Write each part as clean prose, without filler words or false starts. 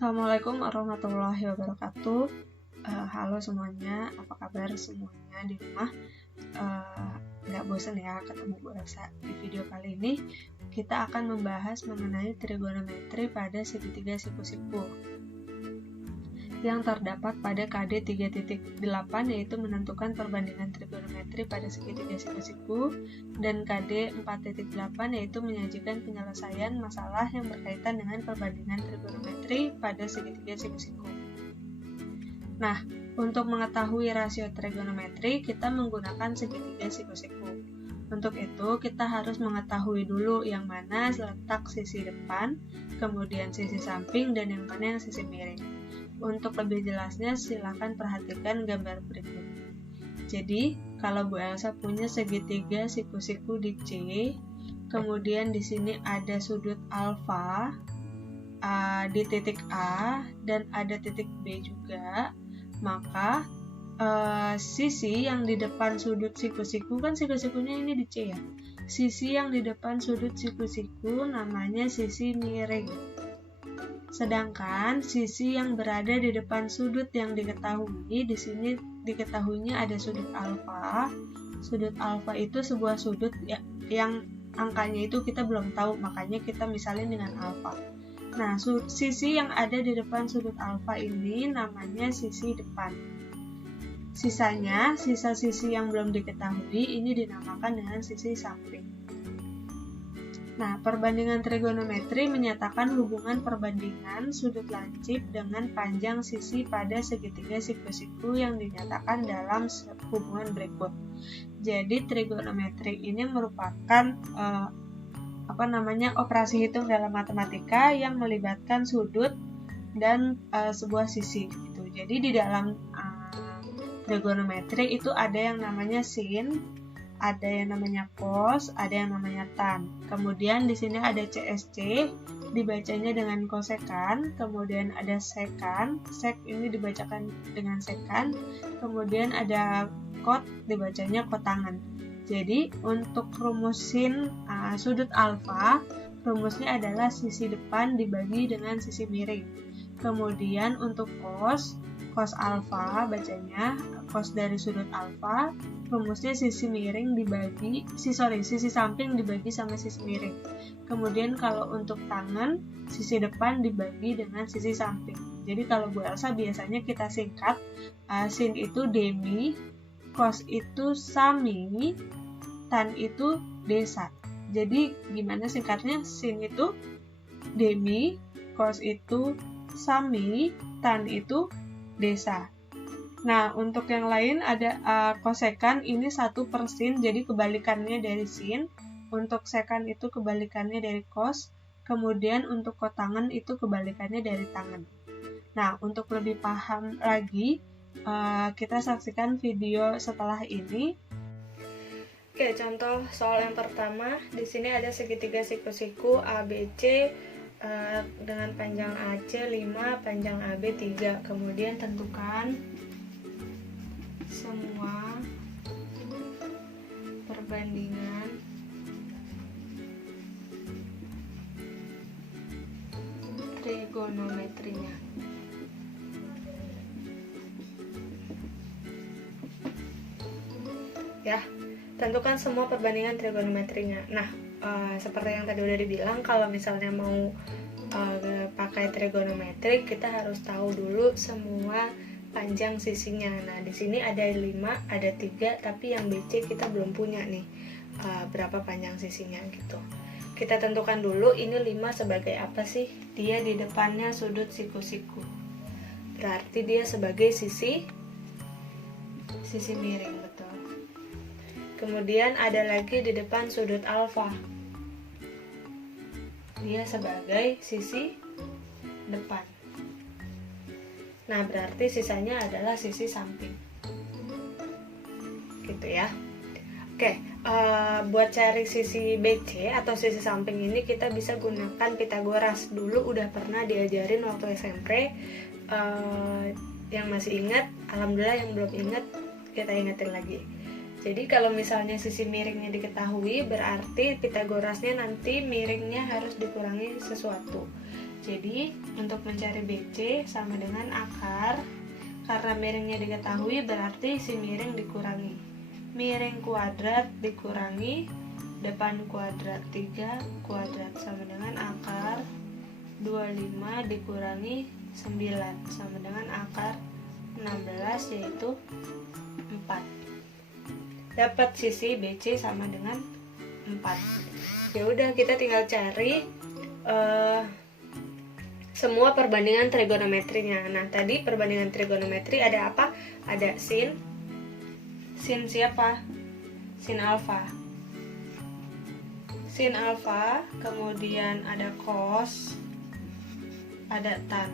Assalamualaikum warahmatullahi wabarakatuh. Halo semuanya, apa kabar semuanya di rumah? Nggak bosan ya ketemu Bu Elsa. Di video kali ini kita akan membahas mengenai trigonometri pada segitiga siku-siku yang terdapat pada KD 3.8, yaitu menentukan perbandingan trigonometri pada segitiga siku-siku, dan KD 4.8 yaitu menyajikan penyelesaian masalah yang berkaitan dengan perbandingan trigonometri pada segitiga siku-siku. Nah, untuk mengetahui rasio trigonometri, kita menggunakan segitiga siku-siku. Untuk itu, kita harus mengetahui dulu yang mana letak sisi depan, kemudian sisi samping, dan yang mana yang sisi miring. Untuk lebih jelasnya, silakan perhatikan gambar berikut. Jadi, kalau Bu Elsa punya segitiga siku-siku di C, kemudian di sini ada sudut alfa di titik A dan ada titik B juga, maka sisi yang di depan sudut siku-siku, kan siku-sikunya ini di C ya. Sisi yang di depan sudut siku-siku namanya sisi miring. Sedangkan sisi yang berada di depan sudut yang diketahui, di sini diketahuinya ada sudut alfa. Sudut alfa itu sebuah sudut yang angkanya itu kita belum tahu, makanya kita misalin dengan alfa. Nah, sisi yang ada di depan sudut alfa ini namanya sisi depan. Sisanya, sisa sisi yang belum diketahui ini dinamakan dengan sisi samping. Nah, perbandingan trigonometri menyatakan hubungan perbandingan sudut lancip dengan panjang sisi pada segitiga siku-siku yang dinyatakan dalam hubungan berikut. Jadi, trigonometri ini merupakan operasi hitung dalam matematika yang melibatkan sudut dan sebuah sisi. Gitu. Jadi, di dalam trigonometri itu ada yang namanya sin, ada yang namanya cos, ada yang namanya tan. Kemudian di sini ada CSC, dibacanya dengan kosekan. Kemudian ada sekan, sek ini dibacakan dengan sekan. Kemudian ada kot, dibacanya kotangan. Jadi untuk rumusin sudut alfa, rumusnya adalah sisi depan dibagi dengan sisi miring. Kemudian untuk cos alfa bacanya cos dari sudut alfa, rumusnya sisi samping dibagi sama sisi miring. Kemudian kalau untuk tangan, sisi depan dibagi dengan sisi samping. Jadi kalau Bu Elsa biasanya kita singkat, sin itu demi, cos itu sami, tan itu desa. Jadi gimana singkatnya? Sin itu demi, cos itu sami, tan itu desa. Nah, untuk yang lain ada kosekan, ini 1/sin, jadi kebalikannya dari sin. Untuk sekan itu kebalikannya dari cos. Kemudian untuk kotangan itu kebalikannya dari tangan. Nah, untuk lebih paham lagi, kita saksikan video setelah ini. Oke, contoh soal yang pertama, di sini ada segitiga siku-siku ABC dengan panjang AC 5, panjang AB 3. Kemudian tentukan semua perbandingan trigonometrinya. Ya, tentukan semua perbandingan trigonometrinya. Nah, seperti yang tadi udah dibilang, kalau misalnya mau pakai trigonometri, kita harus tahu dulu semua panjang sisinya. Nah, di sini ada 5, ada 3, tapi yang BC kita belum punya nih berapa panjang sisinya gitu. Kita tentukan dulu ini 5 sebagai apa sih? Dia di depannya sudut siku-siku. Berarti dia sebagai sisi miring, betul. Kemudian ada lagi di depan sudut alfa. Dia sebagai sisi depan. Nah, berarti sisanya adalah sisi samping. Gitu ya. Oke, buat cari sisi BC atau sisi samping ini kita bisa gunakan Pitagoras. Dulu udah pernah diajarin waktu SMP. Yang masih ingat, alhamdulillah yang belum ingat kita ingetin lagi. Jadi kalau misalnya sisi miringnya diketahui, berarti Pitagorasnya nanti miringnya harus dikurangi sesuatu. Jadi untuk mencari BC sama dengan akar, karena miringnya diketahui berarti si miring dikurangi. Miring kuadrat dikurangi depan kuadrat 3 kuadrat sama dengan akar 25 dikurangi 9 sama dengan akar 16 yaitu 4. Dapat sisi BC sama dengan 4. Ya udah, kita tinggal cari semua perbandingan trigonometrinya. Nah, tadi perbandingan trigonometri ada apa? Ada sin siapa? Sin alfa. Sin alfa, kemudian ada cos, ada tan.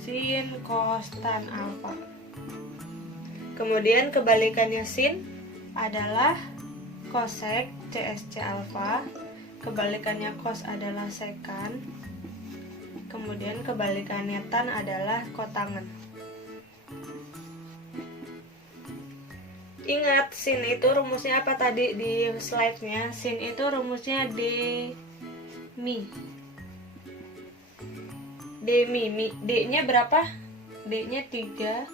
Sin, cos, tan alfa. Kemudian kebalikannya sin adalah cosec CSC alfa. Kebalikannya cos adalah sekan. Kemudian kebalikannya tan adalah kotangen. Ingat, sin itu rumusnya apa tadi di slide-nya? Sin itu rumusnya D mi. D-nya berapa? D-nya 3,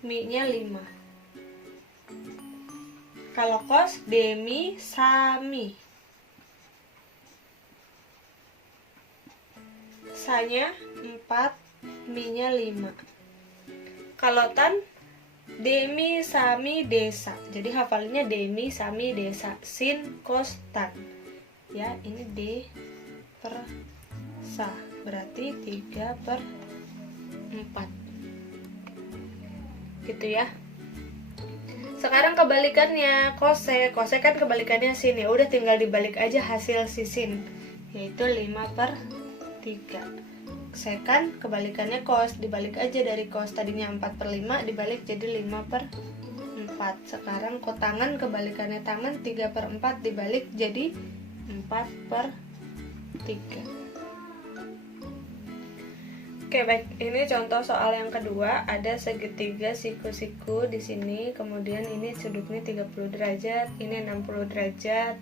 mi-nya 5. Kalau cos, D mi sami. Sa-nya 4, mi-nya 5. Kalau tan, demi sami desa. Jadi hafalinnya demi sami desa. Sin cos tan. Ya, ini D per sa. Berarti 3/4. Gitu ya. Sekarang kebalikannya cosec. Cosec kan kebalikannya sin. Ya udah, tinggal dibalik aja hasil si sin, yaitu 5/3. Sekan kebalikannya cos, dibalik aja dari cos tadinya 4/5 dibalik jadi 5/4. Sekarang kotangan kebalikannya tangan 3/4 dibalik jadi 4/3. Oke, baik. Ini contoh soal yang kedua. Ada segitiga siku-siku di sini. Kemudian ini sudutnya 30 derajat, ini 60 derajat.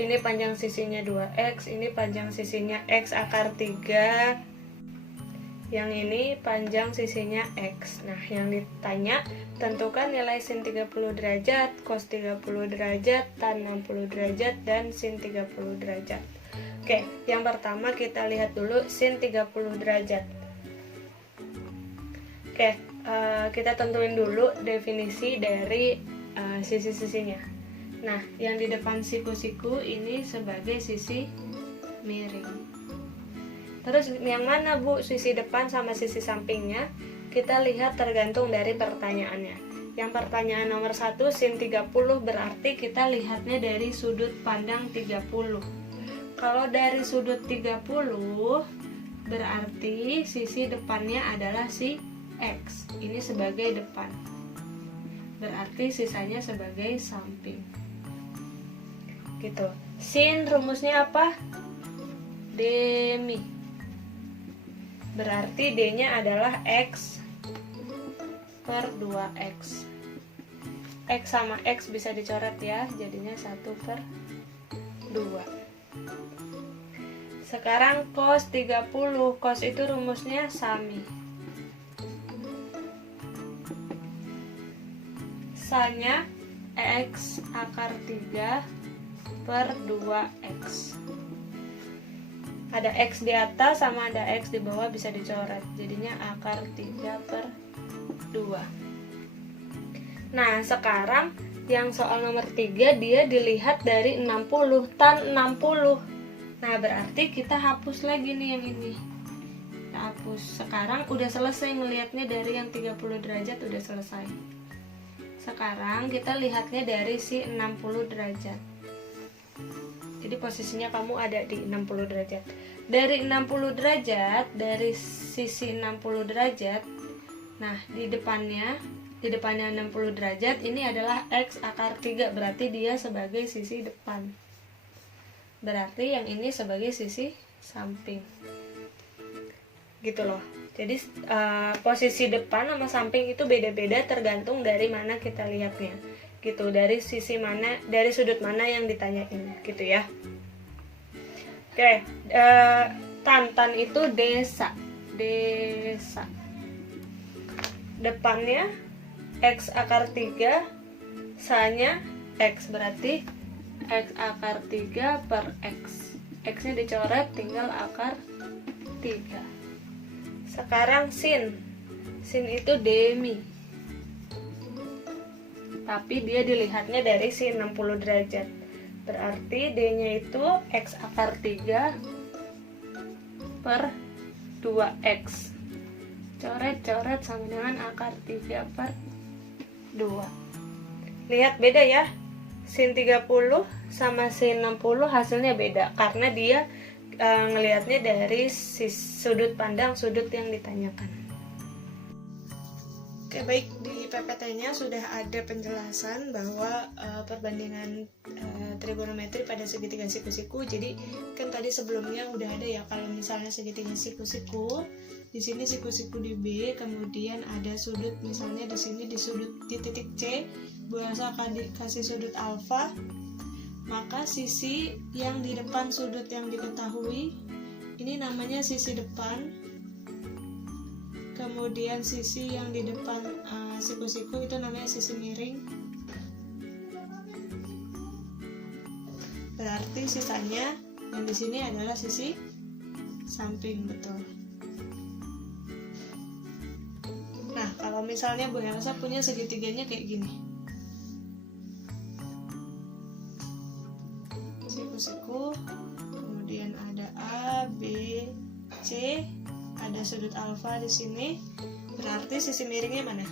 Ini panjang sisinya 2x, ini panjang sisinya x akar 3. Yang ini panjang sisinya x. Nah, yang ditanya, tentukan nilai sin 30 derajat, cos 30 derajat, tan 60 derajat, dan sin 30 derajat. Oke, yang pertama kita lihat dulu sin 30 derajat. Oke, kita tentuin dulu definisi dari sisi-sisinya. Nah, yang di depan siku-siku ini sebagai sisi miring. Terus yang mana, Bu, sisi depan sama sisi sampingnya? Kita lihat tergantung dari pertanyaannya. Yang pertanyaan nomor 1, sin 30 berarti kita lihatnya dari sudut pandang 30. Kalau dari sudut 30 berarti sisi depannya adalah si X. Ini sebagai depan. Berarti sisanya sebagai samping. Gitu. Sin rumusnya apa? Demi. Berarti D-nya adalah X per 2X. X sama X bisa dicoret ya, jadinya 1/2. Sekarang cos 30. Cos itu rumusnya sami. Sa-nya X akar 3/2X. Ada X di atas sama ada X di bawah, bisa dicoret. Jadinya akar 3/2. Nah, sekarang yang soal nomor 3 dia dilihat dari 60, tan 60. Nah, berarti kita hapus lagi nih yang ini. Kita hapus. Sekarang udah selesai ngelihatnya dari yang 30 derajat, udah selesai. Sekarang kita lihatnya dari si 60 derajat. Jadi posisinya kamu ada di 60 derajat. Dari 60 derajat, dari sisi 60 derajat, nah di depannya 60 derajat, ini adalah X akar 3, berarti dia sebagai sisi depan. Berarti yang ini sebagai sisi samping. Gitu loh. Jadi posisi depan sama samping itu beda-beda tergantung dari mana kita lihatnya. Gitu, dari sisi mana, dari sudut mana yang ditanyain, gitu ya. Oke, Tan itu desa. Depannya X akar 3, sa-nya X, berarti X akar 3 per X. X-nya dicoret, tinggal akar 3. Sekarang sin itu demi, tapi dia dilihatnya dari sin 60 derajat. Berarti D-nya itu X akar 3 per 2X. Coret sama dengan akar 3 per 2. Lihat beda ya, sin 30 sama sin 60 hasilnya beda, karena dia ngelihatnya dari sudut pandang sudut yang ditanyakan. Oke, baik, di PPT-nya sudah ada penjelasan bahwa perbandingan trigonometri pada segitiga siku-siku. Jadi kan tadi sebelumnya udah ada ya, kalau misalnya segitiga siku-siku, di sini siku-siku di B, kemudian ada sudut, misalnya di sini di titik C, Bu Elsa akan dikasih sudut alfa, maka sisi yang di depan sudut yang diketahui ini namanya sisi depan. Kemudian sisi yang di depan siku-siku itu namanya sisi miring. Berarti sisanya yang di sini adalah sisi samping, betul. Nah, kalau misalnya Bu Elsa punya segitiganya kayak gini, siku-siku, kemudian ada A, B, C, ada sudut alfa di sini, berarti sisi miringnya mana?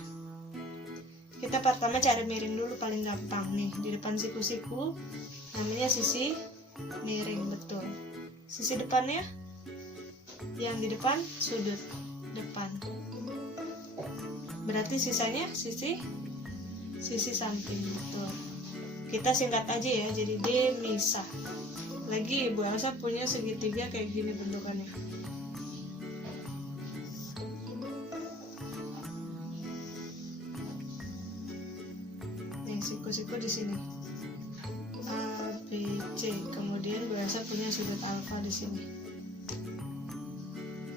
Kita pertama cari miring dulu, paling gampang nih. Di depan siku-siku namanya sisi miring, betul. Sisi depannya, yang di depan sudut depan, berarti sisanya sisi samping, betul. Kita singkat aja ya, jadi D misah. Lagi Bu Elsa punya segitiga kayak gini bentukannya. Nih, siku-siku di sini. A, B, C. Kemudian Bu Elsa punya sudut alfa di sini.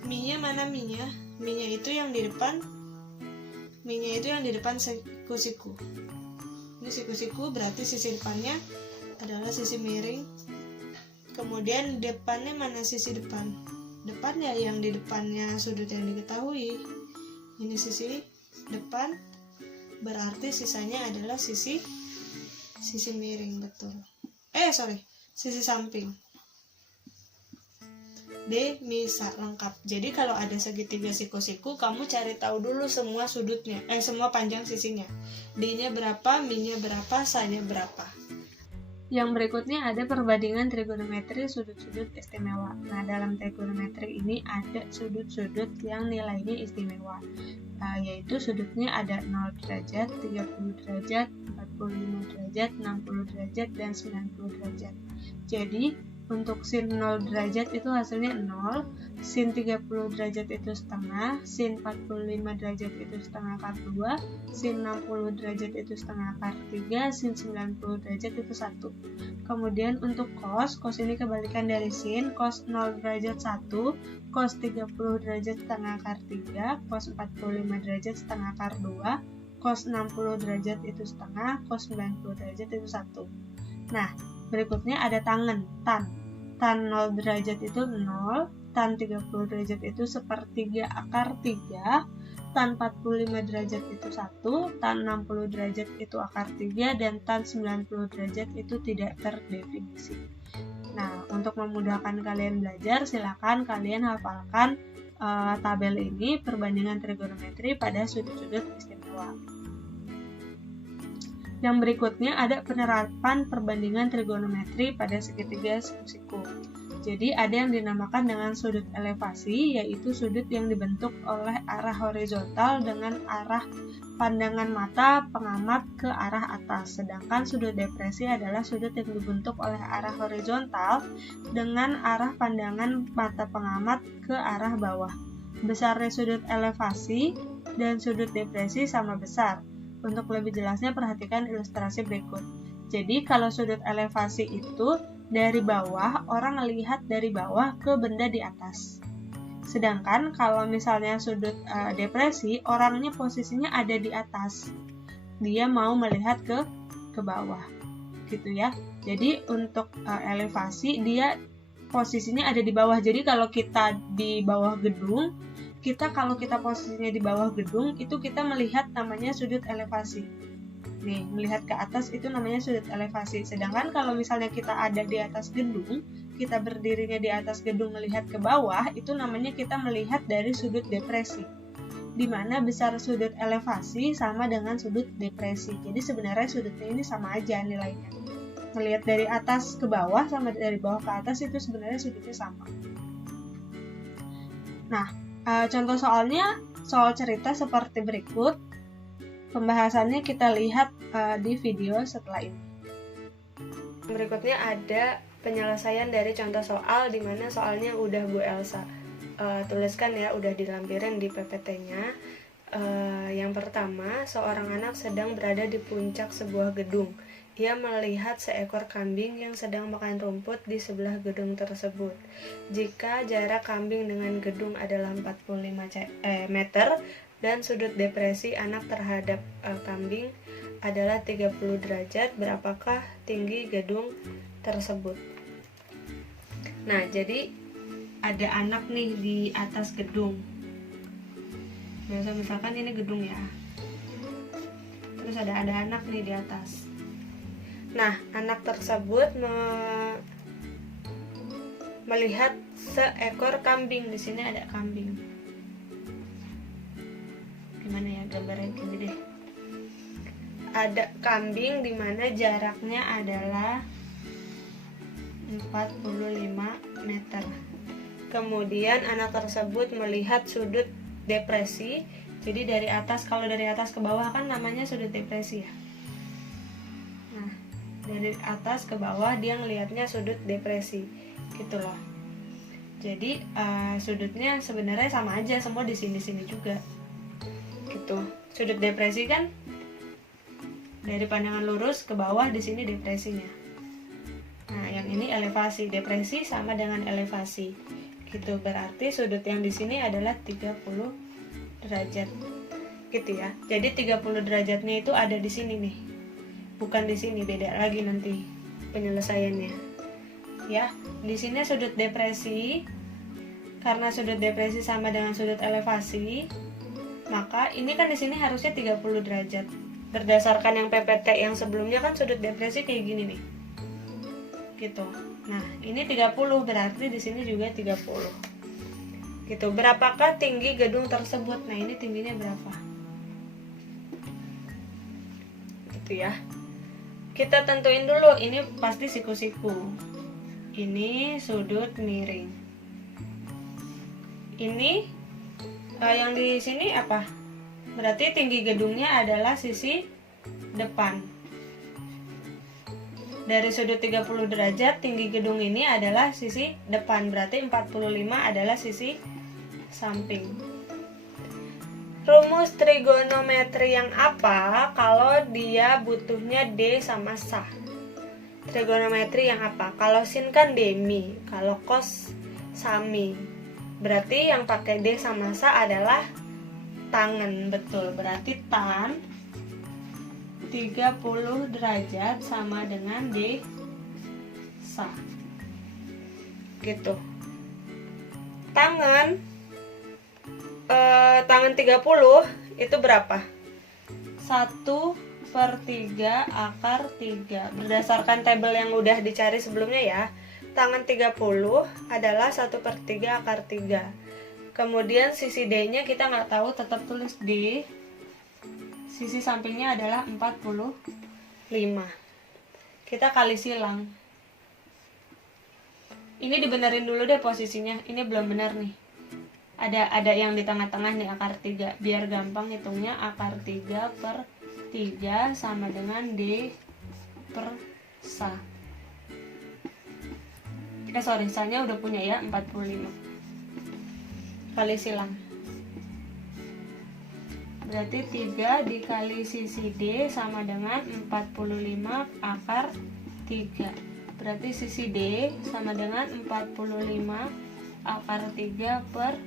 Mi-nya mana mi-nya? Mi-nya itu yang di depan. Mi-nya itu yang di depan siku-siku. Ini siku-siku, berarti sisi depannya adalah sisi miring. Kemudian depannya mana sisi depan? Depannya yang di depannya sudut yang diketahui. Ini sisi depan, berarti sisanya adalah sisi miring, betul. Sisi samping. D misah, lengkap. Jadi kalau ada segitiga siku-siku, kamu cari tahu dulu semua sudutnya, semua panjang sisinya. D-nya berapa, Mi-nya berapa, sa-nya berapa. Yang berikutnya ada perbandingan trigonometri sudut-sudut istimewa. Nah, dalam trigonometri ini ada sudut-sudut yang nilainya istimewa, yaitu sudutnya ada 0 derajat, 30 derajat, 45 derajat, 60 derajat, dan 90 derajat. Jadi untuk sin 0 derajat itu hasilnya 0, sin 30 derajat itu setengah, sin 45 derajat itu setengah akar 2, sin 60 derajat itu setengah akar 3, sin 90 derajat itu 1. Kemudian untuk cos ini kebalikan dari sin, cos 0 derajat 1, cos 30 derajat setengah akar 3, cos 45 derajat setengah akar 2, cos 60 derajat itu setengah, cos 90 derajat itu 1. Nah, berikutnya ada tan 0 derajat itu 0, tan 30 derajat itu sepertiga akar 3, tan 45 derajat itu 1, tan 60 derajat itu akar 3, dan tan 90 derajat itu tidak terdefinisi. Nah, untuk memudahkan kalian belajar, silakan kalian hafalkan tabel ini, perbandingan trigonometri pada sudut-sudut istimewa. Yang berikutnya ada penerapan perbandingan trigonometri pada segitiga siku-siku. Jadi ada yang dinamakan dengan sudut elevasi, yaitu sudut yang dibentuk oleh arah horizontal dengan arah pandangan mata pengamat ke arah atas. Sedangkan sudut depresi adalah sudut yang dibentuk oleh arah horizontal dengan arah pandangan mata pengamat ke arah bawah. Besarnya sudut elevasi dan sudut depresi sama besar. Untuk lebih jelasnya perhatikan ilustrasi berikut. Jadi kalau sudut elevasi itu dari bawah, orang melihat dari bawah ke benda di atas. Sedangkan kalau misalnya sudut depresi, orangnya posisinya ada di atas. Dia mau melihat ke bawah. Gitu ya. Jadi untuk elevasi dia posisinya ada di bawah. Jadi kalau kita di bawah gedung, kalau kita posisinya di bawah gedung, itu kita melihat namanya sudut elevasi. Nih, melihat ke atas itu namanya sudut elevasi. Sedangkan kalau misalnya kita ada di atas gedung, kita berdirinya di atas gedung melihat ke bawah, itu namanya kita melihat dari sudut depresi. Di mana besar sudut elevasi sama dengan sudut depresi. Jadi sebenarnya sudutnya ini sama aja nilainya. Melihat dari atas ke bawah sama dari bawah ke atas itu sebenarnya sudutnya sama. Nah, contoh soalnya soal cerita seperti berikut. Pembahasannya kita lihat di video setelah ini. Berikutnya ada penyelesaian dari contoh soal di mana soalnya udah Bu Elsa tuliskan ya, udah dilampirin di PPT-nya. Yang pertama, seorang anak sedang berada di puncak sebuah gedung. Ia melihat seekor kambing yang sedang makan rumput di sebelah gedung tersebut. Jika jarak kambing dengan gedung adalah 45 meter dan sudut depresi anak terhadap kambing adalah 30 derajat, berapakah tinggi gedung tersebut? Nah, jadi ada anak nih di atas gedung. Misalkan ini gedung ya. Terus ada anak nih di atas. Nah, anak tersebut melihat seekor kambing. Di sini ada kambing. Gimana ya gambarnya, gini deh. Ada kambing di mana jaraknya adalah 45 meter. Kemudian anak tersebut melihat sudut depresi. Jadi dari atas, kalau dari atas ke bawah kan namanya sudut depresi ya. Nah, dari atas ke bawah dia ngelihatnya sudut depresi, gitu loh. Jadi sudutnya sebenarnya sama aja, semua di sini-sini juga. Gitu. Sudut depresi kan dari pandangan lurus ke bawah, di sini depresinya. Nah, yang ini elevasi. Depresi sama dengan elevasi. Gitu, berarti sudut yang di sini adalah 30 derajat. Gitu ya. Jadi 30 derajatnya itu ada di sini nih. Bukan di sini, beda lagi nanti penyelesaiannya. Ya, di sini sudut depresi. Karena sudut depresi sama dengan sudut elevasi, maka ini kan di sini harusnya 30 derajat. Berdasarkan yang PPT yang sebelumnya kan sudut depresi kayak gini nih. Gitu. Nah, ini 30, berarti di sini juga 30. Gitu. Berapakah tinggi gedung tersebut? Nah, ini tingginya berapa? Gitu ya. Kita tentuin dulu, ini pasti siku-siku. Ini sudut miring. Ini yang di sini apa? Berarti tinggi gedungnya adalah sisi depan. Dari sudut 30 derajat, tinggi gedung ini adalah sisi depan. Berarti 45 adalah sisi samping. Rumus trigonometri yang apa kalau dia butuhnya D sama SA? Trigonometri yang apa? Kalau sin kan demi, kalau cos sami. Berarti yang pakai D sama SA adalah tangen, betul. Berarti tan 30 derajat sama dengan D SA. Gitu. Tangan 30 itu berapa? 1/3 akar 3. Berdasarkan tabel yang udah dicari sebelumnya ya. Tangan 30 adalah 1/3 akar 3. Kemudian sisi D-nya kita nggak tahu, tetap tulis D. Sisi sampingnya adalah 45. Kita kali silang. Ini dibenerin dulu deh posisinya. Ini belum benar nih. Ada yang di tengah-tengah nih, akar 3. Biar gampang hitungnya, akar 3/3 sama dengan D per SA. Sa-nya udah punya ya, 45. Kali silang. Berarti 3 dikali sisi D sama dengan 45 akar 3. Berarti sisi D sama dengan 45 akar 3 per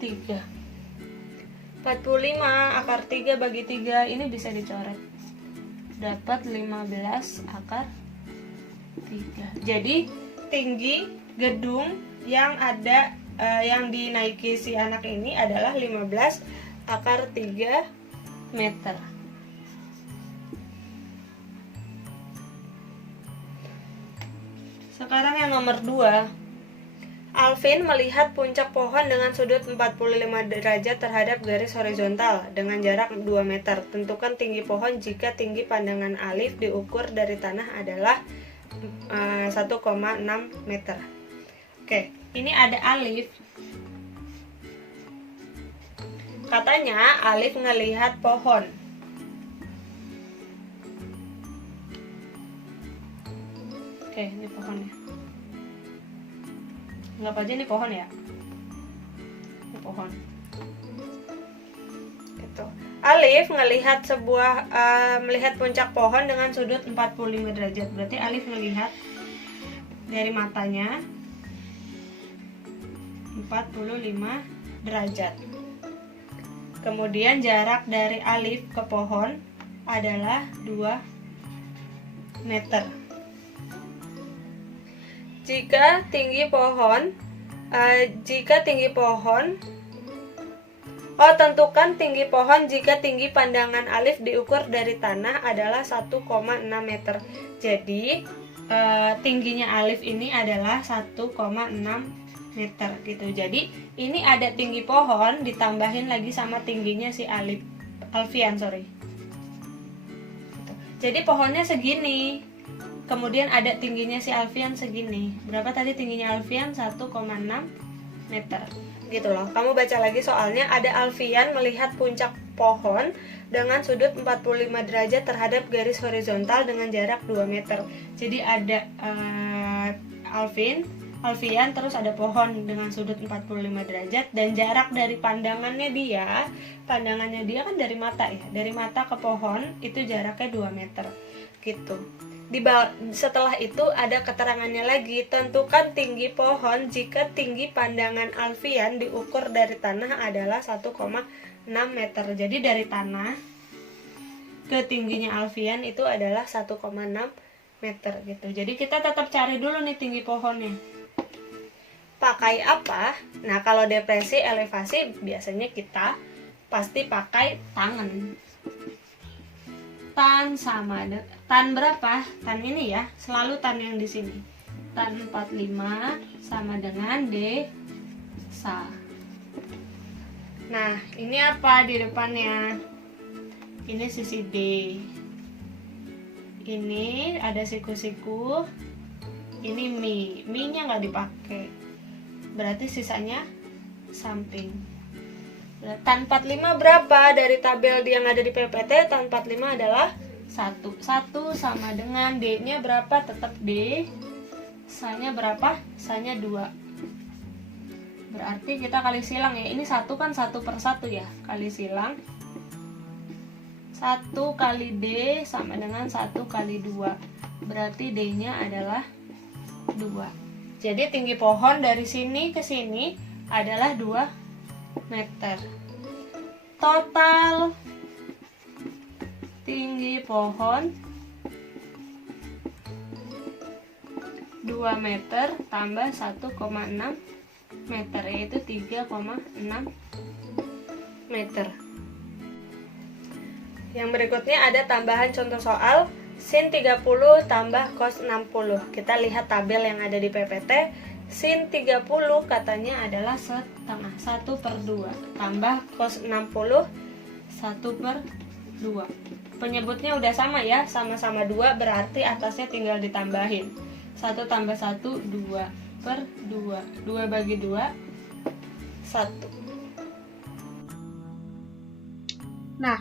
3. 45 akar 3 bagi 3 ini bisa dicoret. Dapat 15 akar 3. Jadi tinggi gedung yang ada yang dinaiki si anak ini adalah 15 akar 3 meter. Sekarang yang nomor 2. Alvin melihat puncak pohon dengan sudut 45 derajat terhadap garis horizontal dengan jarak 2 meter. Tentukan tinggi pohon jika tinggi pandangan Alif diukur dari tanah adalah 1,6 meter. Oke, ini ada Alif. Katanya Alif ngelihat pohon. Oke, ini pohonnya. Anggap aja ini pohon ya. Ini pohon. Gitu. Alif ngelihat melihat puncak pohon dengan sudut 45 derajat. Berarti Alif ngelihat dari matanya 45 derajat. Kemudian jarak dari Alif ke pohon adalah 2 meter. Jika tinggi pohon tentukan tinggi pohon jika tinggi pandangan Alif diukur dari tanah adalah 1,6 meter. Jadi tingginya Alif ini adalah 1,6 meter gitu. Jadi ini ada tinggi pohon ditambahin lagi sama tingginya si Alfian. Jadi pohonnya segini. Kemudian ada tingginya si Alfian segini. Berapa tadi tingginya Alfian? 1,6 meter. Gitu loh. Kamu baca lagi soalnya, ada Alfian melihat puncak pohon dengan sudut 45 derajat terhadap garis horizontal dengan jarak 2 meter. Jadi ada Alfian, terus ada pohon dengan sudut 45 derajat dan jarak dari pandangannya dia kan dari mata ya. Dari mata ke pohon itu jaraknya 2 meter. Gitu. Setelah itu ada keterangannya lagi, tentukan tinggi pohon jika tinggi pandangan Alfian diukur dari tanah adalah 1,6 meter. Jadi dari tanah ke tingginya Alfian itu adalah 1,6 meter gitu. Jadi kita tetap cari dulu nih tinggi pohonnya. Pakai apa? Nah, kalau depresi elevasi biasanya kita pasti pakai tangan. Tan berapa? Tan ini ya, selalu tan yang di sini. Tan 45 sama dengan desa. Nah, ini apa di depannya? Ini sisi D. Ini ada siku-siku. Ini mi-nya nggak dipakai. Berarti sisanya samping. Tan 45 berapa? Dari tabel yang ada di PPT, tan 45 adalah 1. 1 sama dengan D-nya berapa? Tetap D. Sa-nya berapa? Sa-nya 2. Berarti kita kali silang ya. Ini 1 kan 1 per 1 ya. Kali silang. 1 kali D sama dengan 1 kali 2. Berarti D-nya adalah 2. Jadi tinggi pohon dari sini ke sini adalah 2 meter. Total tinggi pohon 2 meter tambah 1,6 meter, yaitu 3,6 meter. Yang berikutnya ada tambahan contoh soal sin 30 tambah cos 60. Kita lihat tabel yang ada di PPT. Sin 30 katanya adalah setengah, 1/2, tambah cos 60 1/2. Penyebutnya udah sama ya, sama-sama 2, berarti atasnya tinggal ditambahin. 1 tambah 1 2/2. 2 bagi 2 1. Nah,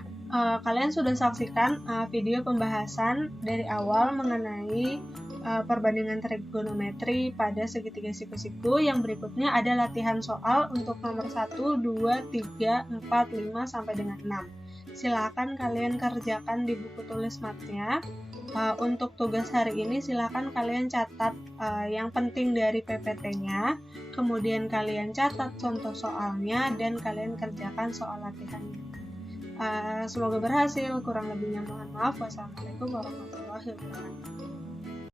kalian sudah saksikan video pembahasan dari awal mengenai perbandingan trigonometri pada segitiga siku-siku. Yang berikutnya ada latihan soal untuk nomor 1, 2, 3, 4, 5 sampai dengan 6. silakan kalian kerjakan di buku tulis matnya. Untuk tugas hari ini silakan kalian catat yang penting dari PPT-nya, kemudian kalian catat contoh soalnya, dan kalian kerjakan soal latihannya. Semoga berhasil, kurang lebihnya mohon maaf. Wassalamualaikum warahmatullahi wabarakatuh.